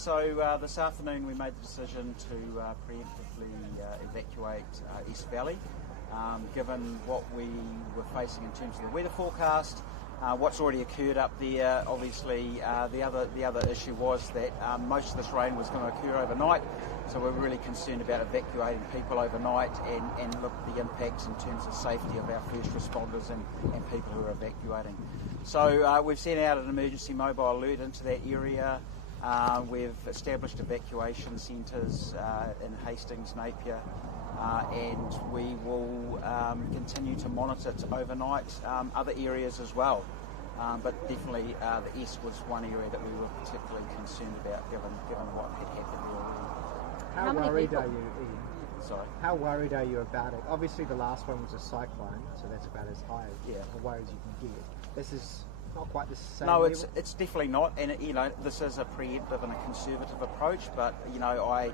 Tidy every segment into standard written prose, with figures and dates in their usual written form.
So this afternoon we made the decision to preemptively evacuate East Valley, given what we were facing in terms of the weather forecast. What's already occurred up there, obviously, the other issue was that most of this rain was going to occur overnight, so we're really concerned about evacuating people overnight and look at the impacts in terms of safety of our first responders and people who are evacuating. So we've sent out an emergency mobile alert into that area. We've established evacuation centres in Hastings, Napier, and we will continue to monitor it overnight, other areas as well. But definitely the east was one area that we were particularly concerned about given what had happened earlier. How worried are you, Ian? Sorry? How worried are you about it? Obviously the last one was a cyclone, so that's about as high as worried as you can get. This is not quite the same. No, it's definitely not, and this is a preemptive and a conservative approach, but I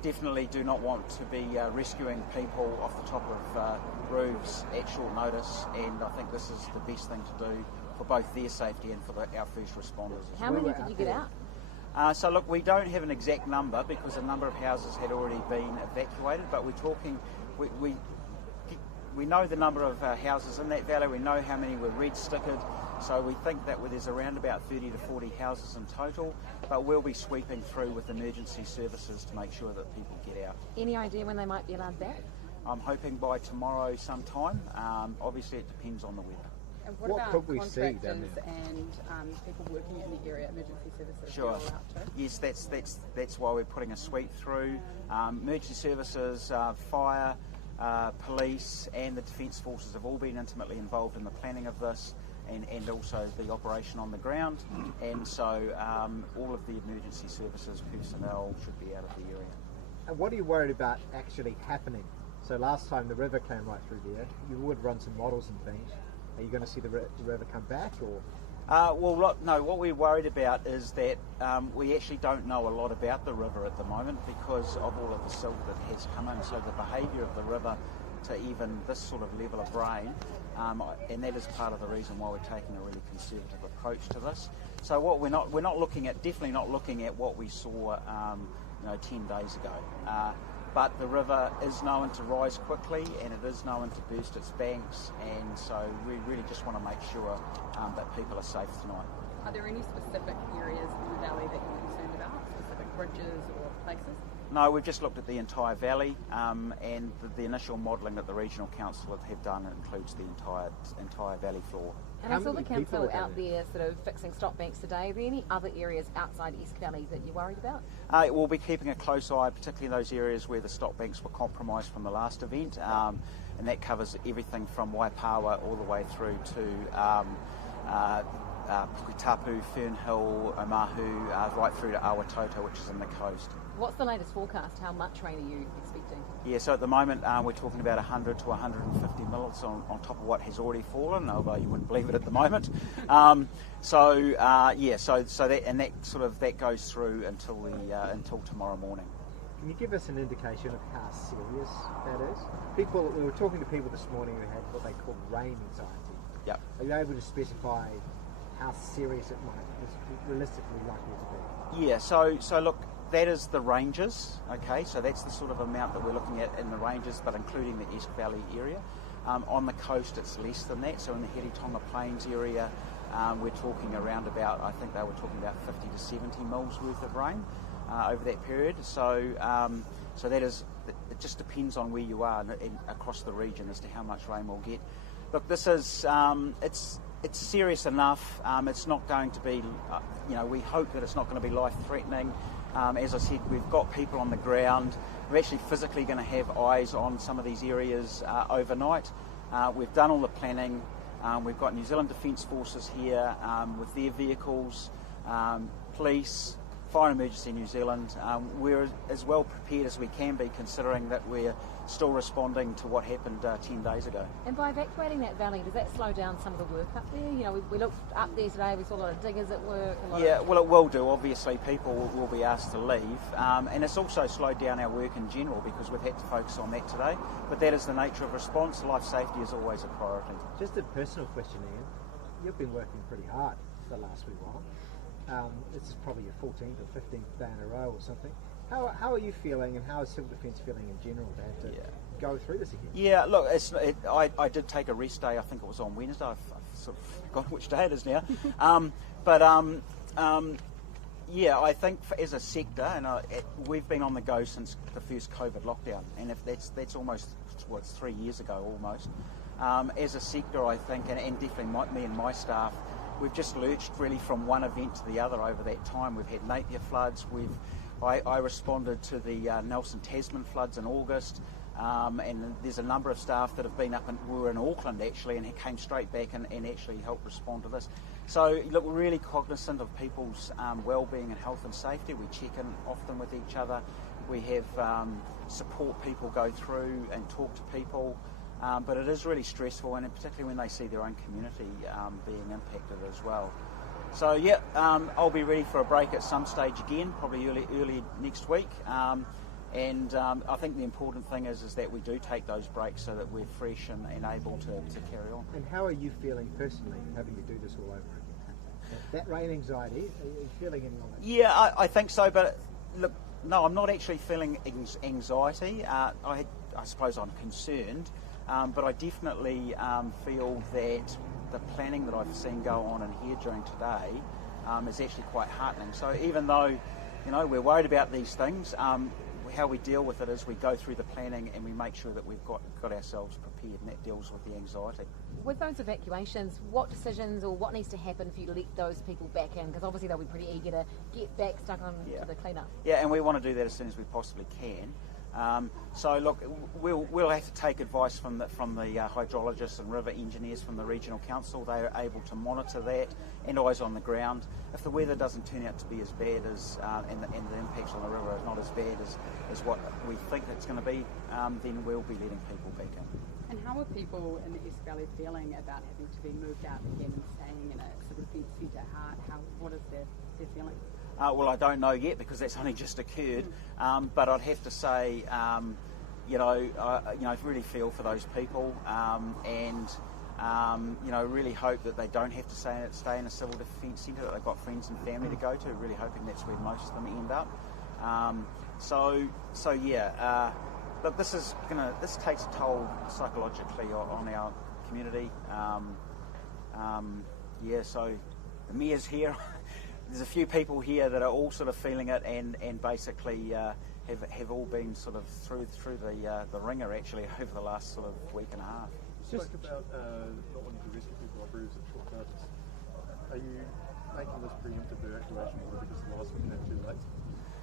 definitely do not want to be rescuing people off the top of roofs at short notice, and I think this is the best thing to do for both their safety and for our first responders. How many did you get out? So look, we don't have an exact number because a number of houses had already been evacuated, but we're talking, we know the number of houses in that valley, we know how many were red stickered, so we think that there's around about 30 to 40 houses in total, but we'll be sweeping through with emergency services to make sure that people get out. Any idea when they might be allowed back? I'm hoping by tomorrow sometime. Obviously it depends on the weather. And what about contractors and people working in the area, emergency services? Sure. Yes, that's why we're putting a sweep through. Emergency services, fire, police and the Defence Forces have all been intimately involved in the planning of this and also the operation on the ground. And so all of the emergency services personnel should be out of the area. And what are you worried about actually happening? So last time the river came right through there, you would run some models and things. Are you going to see the river come back, or? Well, look, no, what we're worried about is that we actually don't know a lot about the river at the moment because of all of the silt that has come in. So the behaviour of the river to even this sort of level of rain, and that is part of the reason why we're taking a really conservative approach to this. So what we're not looking at, definitely not looking at what we saw 10 days ago. But the river is known to rise quickly and it is known to burst its banks, and so we really just want to make sure that people are safe tonight. Are there any specific areas in the valley that you're concerned about, specific bridges or places? No, we've just looked at the entire valley, and the initial modelling that the Regional Council have done includes the entire valley floor. And I saw the council out there sort of fixing stop banks today. Are there any other areas outside East Valley that you're worried about? We'll be keeping a close eye, particularly in those areas where the stop banks were compromised from the last event, and that covers everything from Waipawa all the way through to Puketapu, Fernhill, Omahu, right through to Awatoto, which is in the coast. What's the latest forecast? How much rain are you expecting? Yeah, so at the moment we're talking about 100 to 150 mils on top of what has already fallen, although you wouldn't believe it at the moment. So that goes through until tomorrow morning. Can you give us an indication of how serious that is? We were talking to people this morning who had what they call rain anxiety. Yep. Are you able to specify how serious it is realistically likely to be? Yeah, so look, that is the ranges, okay, so that's the sort of amount that we're looking at in the ranges, but including the East Valley area. On the coast it's less than that, so in the Heritonga Plains area we're talking around about, I think they were talking about 50 to 70 mils worth of rain over that period. So that is, it just depends on where you are across the region as to how much rain we'll get. Look, this is, it's serious enough. It's not going to be, we hope that it's not going to be life-threatening. As I said, we've got people on the ground. We're actually physically going to have eyes on some of these areas overnight. We've done all the planning. We've got New Zealand Defence Forces here with their vehicles, police, Fire and Emergency New Zealand. We're as well prepared as we can be, considering that we're still responding to what happened 10 days ago. And by evacuating that valley, does that slow down some of the work up there? We looked up there today, we saw a lot of diggers at work. Well, it will do. Obviously, people will be asked to leave. And it's also slowed down our work in general because we've had to focus on that today. But that is the nature of response. Life safety is always a priority. Just a personal question, Ian. You've been working pretty hard the last wee while. This is probably your 14th or 15th day in a row or something. How are you feeling, and how is civil defence feeling in general to have to go through this again? Yeah, look, I did take a rest day. I think it was on Wednesday. I've sort of forgotten which day it is now. Yeah, I think as a sector, and we've been on the go since the first COVID lockdown, and if that's almost, well, it's 3 years ago almost. As a sector, I think, and definitely me and my staff, we've just lurched really from one event to the other over that time. We've had Napier floods. I responded to the Nelson Tasman floods in August, and there's a number of staff that have been we were in Auckland actually, and came straight back and actually helped respond to this. So look, we're really cognizant of people's well-being and health and safety. We check in often with each other. We have support people go through and talk to people, but it is really stressful, and particularly when they see their own community being impacted as well. So yeah, I'll be ready for a break at some stage again, probably early next week. And I think the important thing is that we do take those breaks so that we're fresh and able to carry on. And how are you feeling personally, having to do this all over again? That rain anxiety, are you feeling any of that? Yeah, I think so, but look, no, I'm not actually feeling anxiety. I suppose I'm concerned, but I definitely feel that the planning that I've seen go on in here during today is actually quite heartening. So even though, we're worried about these things, how we deal with it is we go through the planning and we make sure that we've got ourselves prepared, and that deals with the anxiety. With those evacuations, what decisions or what needs to happen for you to let those people back in? Because obviously they'll be pretty eager to get back stuck on to the clean-up. Yeah, and we want to do that as soon as we possibly can. So look, we'll have to take advice from the hydrologists and river engineers from the regional council. They are able to monitor that and eyes on the ground. If the weather doesn't turn out to be as bad as and the impacts on the river are not as bad as what we think it's going to be, then we'll be letting people back in. And how are people in the Esk Valley feeling about having to be moved out again and staying in a sort of defence centre? What is their feeling? Well, I don't know yet because that's only just occurred. But I'd have to say, I really feel for those people, and really hope that they don't have to stay in a civil defence centre. That they've got friends and family to go to. Really hoping that's where most of them end up. Look, this takes a toll psychologically on our community. So the mayor's here. There's a few people here that are all sort of feeling it, and basically have all been sort of through the ringer actually over the last sort of week and a half. You spoke about not wanting to rescue people off roofs at short notice. Are you making this preemptive evacuation order because the last minute too late?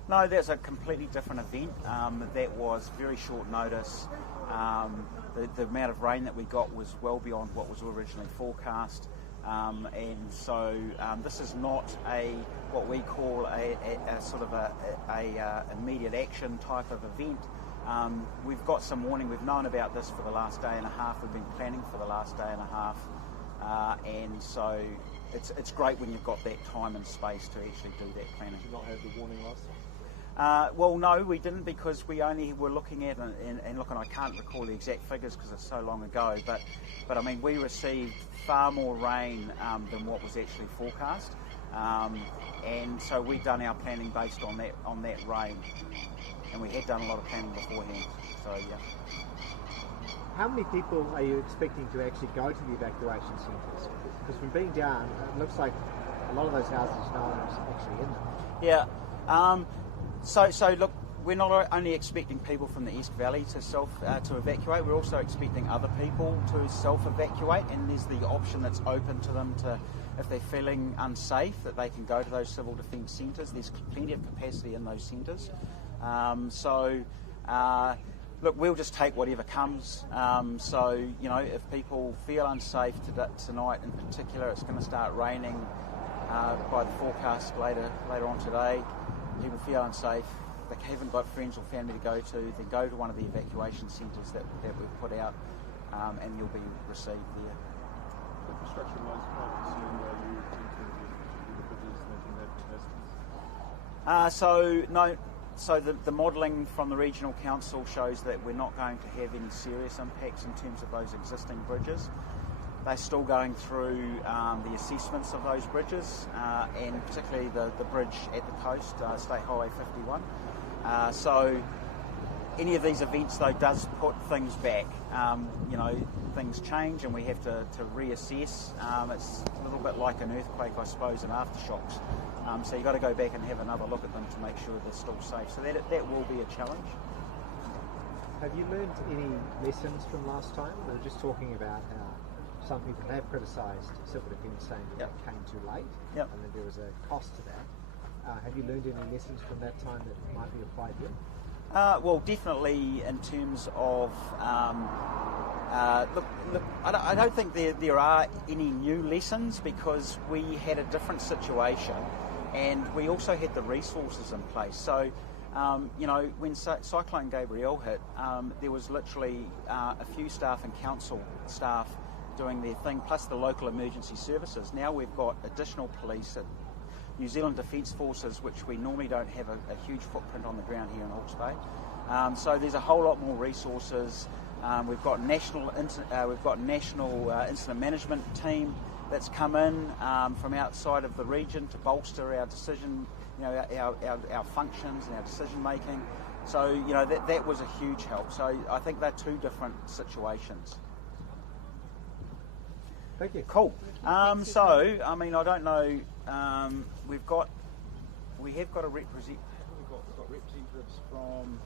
No, that's a completely different event. That was very short notice. The amount of rain that we got was well beyond what was originally forecast. And so this is not what we call a sort of a immediate action type of event. We've got some warning. We've known about this for the last day and a half. We've been planning for the last day and a half, and so it's great when you've got that time and space to actually do that planning. Did you not have the warning last time? Well, no, we didn't, because we only were looking at, and look, and I can't recall the exact figures because it's so long ago, but I mean, we received far more rain than what was actually forecast, and so we'd done our planning based on that rain, and we had done a lot of planning beforehand. So yeah. How many people are you expecting to actually go to the evacuation centres? Because from being down, it looks like a lot of those houses no one is actually in them. Yeah. So look, we're not only expecting people from the Esk Valley to evacuate. We're also expecting other people to self-evacuate, and there's the option that's open to them to, if they're feeling unsafe, that they can go to those civil defence centres. There's plenty of capacity in those centres. Look, we'll just take whatever comes. If people feel unsafe tonight in particular, it's going to start raining by the forecast later on today. People feel unsafe, they haven't got friends or family to go to, then go to one of the evacuation centres that we've put out, and you'll be received there. The construction-wise, how concerned are you in terms of the bridges making that capacity? So the modelling from the regional council shows that we're not going to have any serious impacts in terms of those existing bridges. They're still going through the assessments of those bridges, and particularly the bridge at the coast, State Highway 51. So any of these events, though, does put things back. Things change and we have to reassess. It's a little bit like an earthquake, I suppose, and aftershocks. So you've got to go back and have another look at them to make sure they're still safe. So that will be a challenge. Have you learned any lessons from last time? We were just talking about how some people have criticised civil defence, saying that they came too late, and that there was a cost to that. Have you learned any lessons from that time that might be applied here? Well, definitely in terms of look, I don't think there are any new lessons, because we had a different situation and we also had the resources in place. So, when Cyclone Gabrielle hit, there was literally a few staff and council staff doing their thing, plus the local emergency services. Now we've got additional police, New Zealand Defence Forces, which we normally don't have a huge footprint on the ground here in Hawke's Bay. So there's a whole lot more resources. We've got national incident management team that's come in from outside of the region to bolster our decision, our functions and our decision making. So that was a huge help. So I think they're two different situations. Thank you. Cool. So I mean, I don't know. We have got a representative. We've got representatives from.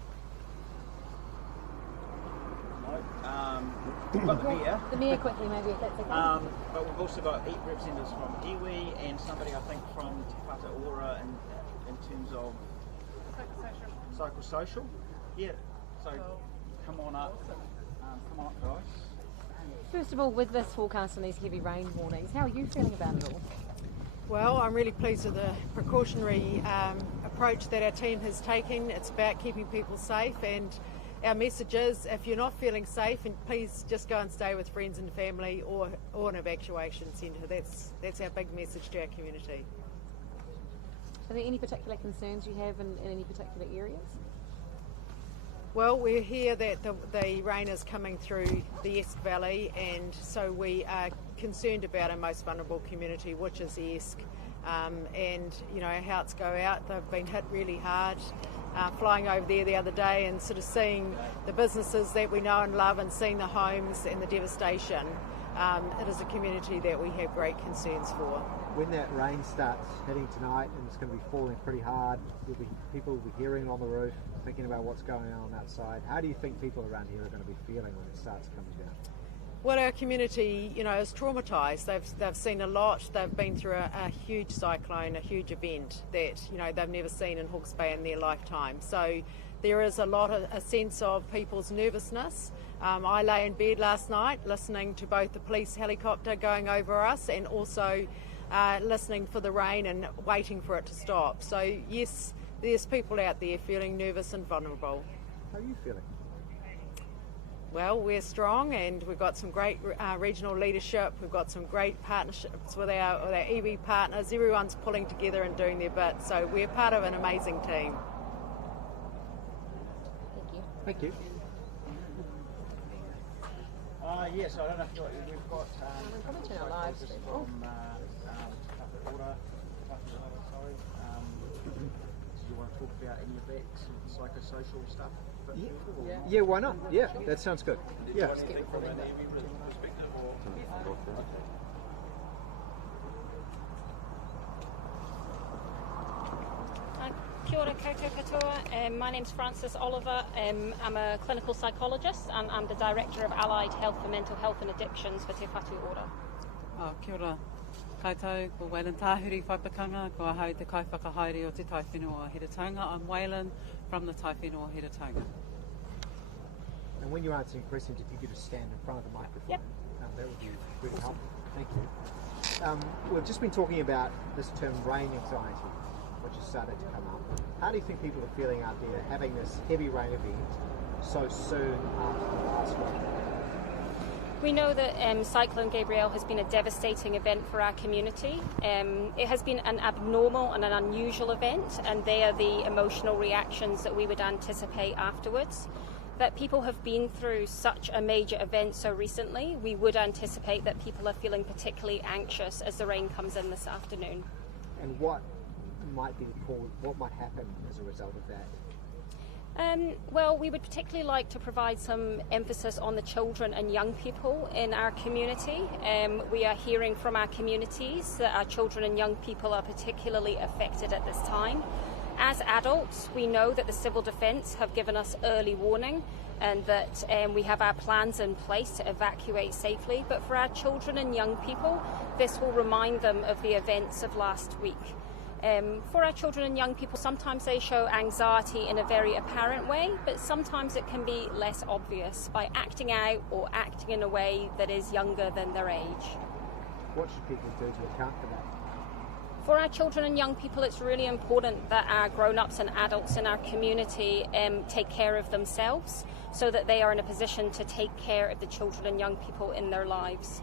We've got the mayor. The mayor quickly, maybe, if that's okay. But we've also got 8 representatives from iwi and somebody, I think, from Te Whata Ora in terms of psychosocial. Yeah. So come on up. Come on up, guys. First of all, with this forecast and these heavy rain warnings, how are you feeling about it all? Well, I'm really pleased with the precautionary approach that our team has taken. It's about keeping people safe, and our message is, if you're not feeling safe, and please just go and stay with friends and family or an evacuation centre. That's our big message to our community. Are there any particular concerns you have in any particular areas? Well, we hear that the rain is coming through the Esk Valley, and so we are concerned about our most vulnerable community, which is Esk. And our hearts go out. They've been hit really hard. Flying over there the other day and sort of seeing the businesses that we know and love and seeing the homes and the devastation, it is a community that we have great concerns for. When that rain starts hitting tonight and it's going to be falling pretty hard, people will be hearing on the roof, thinking about what's going on outside. How do you think people around here are going to be feeling when it starts coming down? Well, our community, is traumatised. They've seen a lot. They've been through a huge cyclone, a huge event that they've never seen in Hawke's Bay in their lifetime. So there is a sense of people's nervousness. I lay in bed last night listening to both the police helicopter going over us and also listening for the rain and waiting for it to stop. So yes, there's people out there feeling nervous and vulnerable. How are you feeling? Well, we're strong, and we've got some great regional leadership. We've got some great partnerships with our iwi partners. Everyone's pulling together and doing their bit, so we're part of an amazing team. Thank you. Thank you. Yes, I don't know if we've got Probably turn our live stream off. from Te Whata Ora. Sorry. Do you want to talk about any of that sort of psychosocial stuff? Yeah, why not? Yeah, that sounds good. Yeah. Anything from an iwi perspective, or? Kia ora koutou katoa. My name's Frances Oliver. I'm a clinical psychologist and I'm the Director of Allied Health for Mental Health and Addictions for Te Whatu Ora. Kia ora koutou, ko Waylon Tahuri Whaipakanga, ko ahau te kaiwhakahaere o te taiwhenua o Heratanga. I'm Waylon from the taiwhenua o Heratanga. And when you're answering questions, if you could just stand in front of the microphone, Yep. That would be really helpful. Thank you. We've just been talking about this term rain anxiety, which has started to come up. How do you think people are feeling out there having this heavy rain event so soon after the last one? We know that Cyclone Gabrielle has been a devastating event for our community. It has been an abnormal and an unusual event, and they are the emotional reactions that we would anticipate afterwards. that people have been through such a major event so recently, we would anticipate that people are feeling particularly anxious as the rain comes in this afternoon. And what might happen as a result of that? Well, we would particularly like to provide some emphasis on the children and young people in our community. We are hearing from our communities that our children and young people are particularly affected at this time. As adults, we know that the Civil Defence have given us early warning and that we have our plans in place to evacuate safely. But for our children and young people, this will remind them of the events of last week. For our children and young people, sometimes they show anxiety in a very apparent way, but sometimes it can be less obvious by acting out or acting in a way that is younger than their age. What should people do to account for that? For our children and young people, it's really important that our grown-ups and adults in our community take care of themselves so that they are in a position to take care of the children and young people in their lives.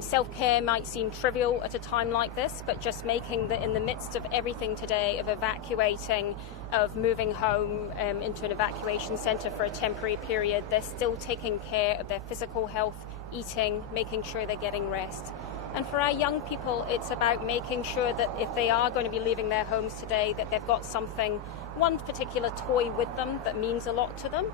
Self-care might seem trivial at a time like this, but just making that in the midst of everything today, of evacuating, of moving home into an evacuation centre for a temporary period, they're still taking care of their physical health, eating, making sure they're getting rest. And for our young people, it's about making sure that if they are going to be leaving their homes today, that they've got something, one particular toy with them that means a lot to them.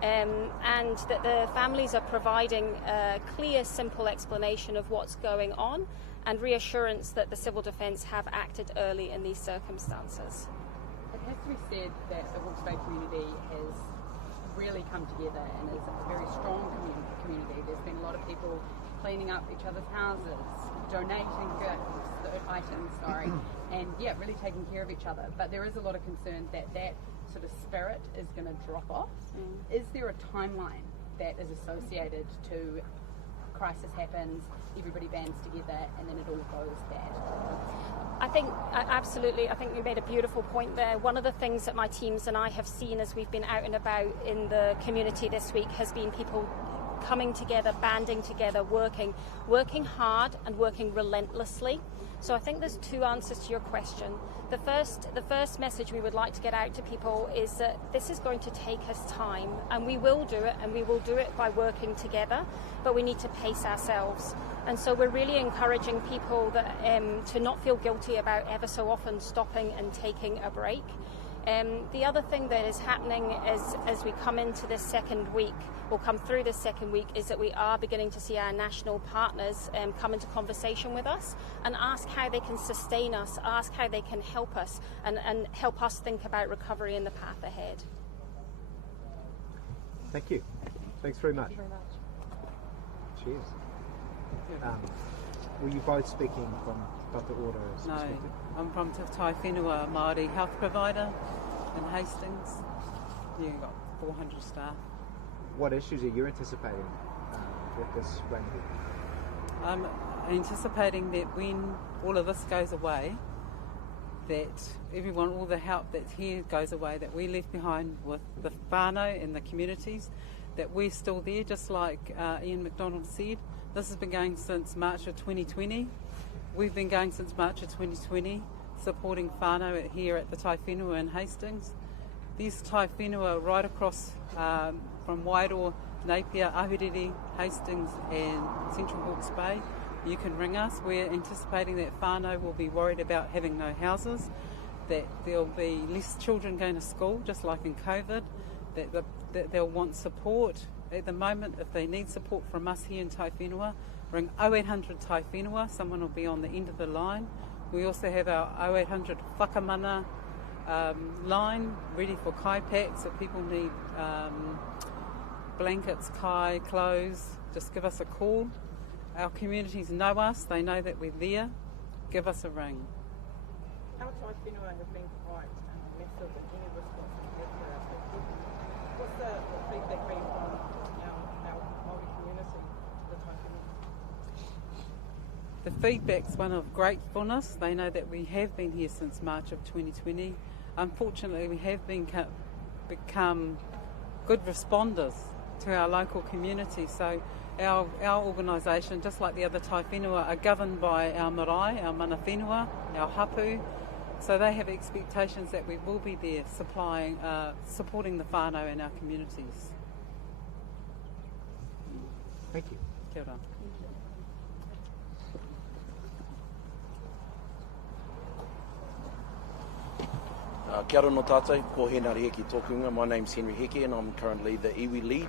And that the families are providing a clear, simple explanation of what's going on and reassurance that the Civil Defence have acted early in these circumstances. It has to be said that the Hawke's Bay community has really come together and is a very strong community. There's been a lot of people cleaning up each other's houses, donating items, and really taking care of each other. But there is a lot of concern that that sort of spirit is going to drop off. Is there a timeline that is associated to crisis happens, everybody bands together, and then it all goes bad? I think, absolutely, I think you made a beautiful point there. One of the things that my teams and I have seen as we've been out and about in the community this week has been people coming together, banding together, working hard and working relentlessly. So I think there's two answers to your question. The first message we would like to get out to people is that this is going to take us time, and we will do it, and we will do it by working together, but we need to pace ourselves. And so we're really encouraging people that to not feel guilty about ever so often stopping and taking a break. The other thing that is happening as we come into this second week, or come through this second week, is that we are beginning to see our national partners come into conversation with us and ask how they can sustain us, ask how they can help us, and help us think about recovery and the path ahead. Thank you. Thanks very much. Thank you very much. Cheers. Were you both speaking from the order? No, I'm from Te Tai Whenua Māori health provider in Hastings. You've got 400 staff. What issues are you anticipating with this remedy? I'm anticipating that when all of this goes away, that all the help that's here goes away, that we left behind with the whānau and the communities, that we're still there, just like Ian McDonald said. This has been going since March of 2020. We've been going since March of 2020, supporting whānau here at the Tai Whenua in Hastings. These Tai Whenua right across from Wairoa, Napier, Ahuriri, Hastings and Central Hawke's Bay. You can ring us. We're anticipating that whānau will be worried about having no houses, that there'll be less children going to school, just like in COVID, that they'll want support. At the moment, if they need support from us here in Tai Whenua, ring 0800 Tai Whenua, someone will be on the end of the line. We also have our 0800 Whakamana line ready for kai packs. If people need blankets, kai, clothes, just give us a call. Our communities know us, they know that we're there. Give us a ring. Our Tai Whenua have been quite massive in any response to that. What's the feedback been from our Māori community to the Tai Whenua? The feedback's one of gratefulness. They know that we have been here since March of 2020. Unfortunately, we have become good responders to our local community. So our organisation, just like the other Tai Whenua, are governed by our marae, our mana whenua, our hapu. So they have expectations that we will be there supporting the whānau in our communities. Thank you. Kia ora. Kia ora no tātou, ko Hena Riheki tōkunga. My name's Henry Heke and I'm currently the iwi lead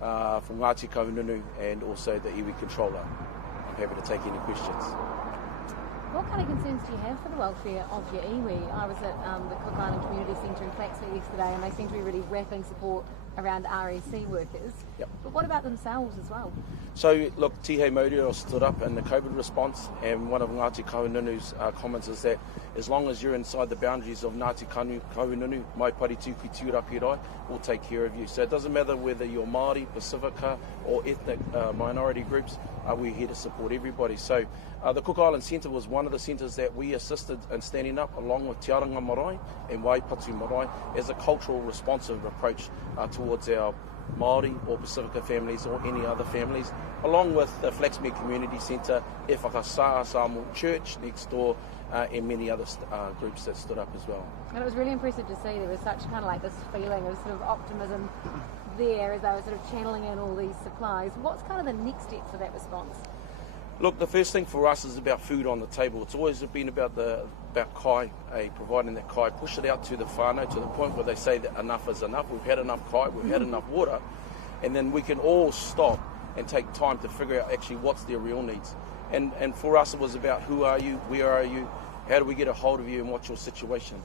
from Ngāti Kahununu and also the iwi controller. I'm happy to take any questions. What kind of concerns do you have for the welfare of your iwi? I was at the Cook Island Community Centre in Flaxseed yesterday and they seem to be really wrapping support around RSC workers. Yep. But what about themselves as well? So, look, Tihei Maurio stood up in the COVID response, and one of Ngāti Kahununu's comments is that as long as you're inside the boundaries of Ngāti Kahununu, mai parituki tūrapirai will take care of you. So it doesn't matter whether you're Māori, Pacifica or ethnic minority groups, we're here to support everybody. So the Cook Island Centre was one of the centres that we assisted in standing up along with Te Aranga Marae and Waipatu Marae as a cultural responsive approach towards our Māori or Pacifica families or any other families, along with the Flaxmere Community Centre, E Whakasā Samoa Church next door, and many other groups that stood up as well. And it was really impressive to see there was such kind of like this feeling of sort of optimism there as they were sort of channeling in all these supplies. What's kind of the next step for that response? Look, the first thing for us is about food on the table. It's always been about kai, providing that kai, push it out to the whānau to the point where they say that enough is enough. We've had enough kai, we've had enough water, and then we can all stop and take time to figure out actually what's their real needs. And for us it was about who are you, where are you, how do we get a hold of you and what's your situation.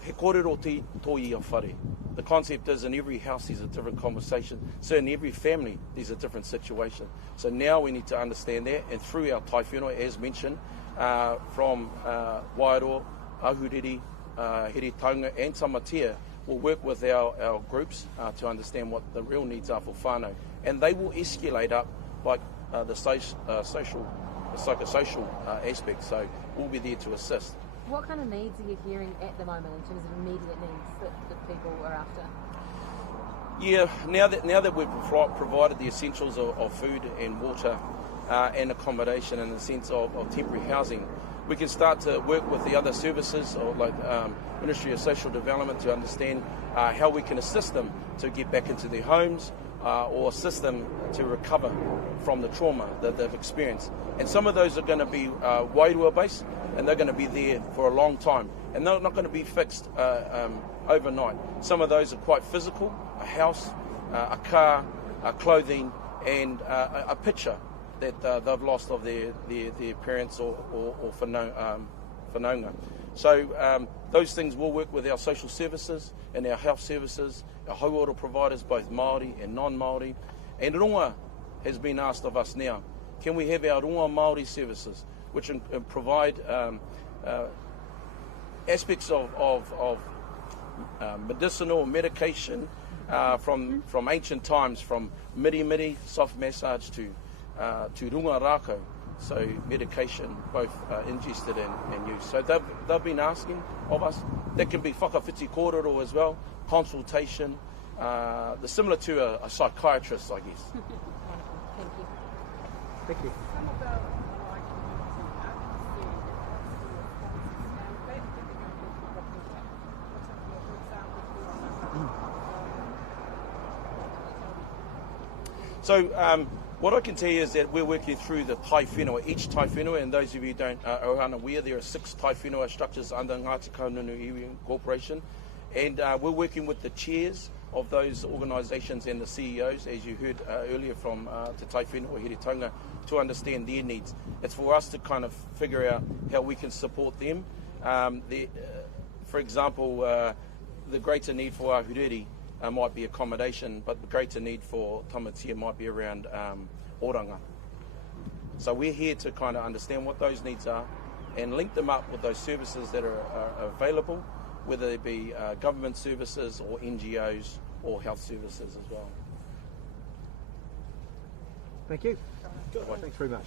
He kōrero toi a whare. The concept is in every house there's a different conversation. So in every family there's a different situation. So now we need to understand that, and through our tai whenua, as mentioned, from Wairoa, Ahuriri, Heretaunga and Tamatea, we'll work with our groups to understand what the real needs are for whānau. And they will escalate up like the psychosocial aspect. So we'll be there to assist. What kind of needs are you hearing at the moment in terms of immediate needs that people are after? Yeah, now that we've provided the essentials of food and water and accommodation in the sense of temporary housing, we can start to work with the other services or like Ministry of Social Development to understand how we can assist them to get back into their homes or assist them to recover from the trauma that they've experienced. And some of those are going to be wairua based, and they're going to be there for a long time, and they're not going to be fixed overnight. Some of those are quite physical: a house, a car, clothing, and a picture that they've lost of their parents or whanaunga. So those things will work with our social services and our health services, our hauora providers, both Māori and non-Māori. And runga has been asked of us now, can we have our runga Māori services, which provide aspects of medicinal medication from ancient times, from miri, soft massage to runga rākau, so medication both ingested and used. So they've been asking of us. That can be whakawhiti kōrero as well, consultation, similar to a psychiatrist, I guess. Thank you. Thank you. Some of the like community advocacy that typically going to be looking at. For example, So what I can tell you is that we're working through the tai whenua, each tai whenua, and those of you who are unaware, there are 6 tai whenua structures under Ngāti Kahununu Iwi Corporation, and we're working with the chairs of those organisations and the CEOs, as you heard earlier from Te Tai Whenua Heretaunga, to understand their needs. It's for us to kind of figure out how we can support them. For example, the greater need for Ahuriri might be accommodation, but the greater need for Tamatea might be around oranga. So we're here to kind of understand what those needs are and link them up with those services that are available, whether they be government services or NGOs or health services as well. Thank you. Thanks very much.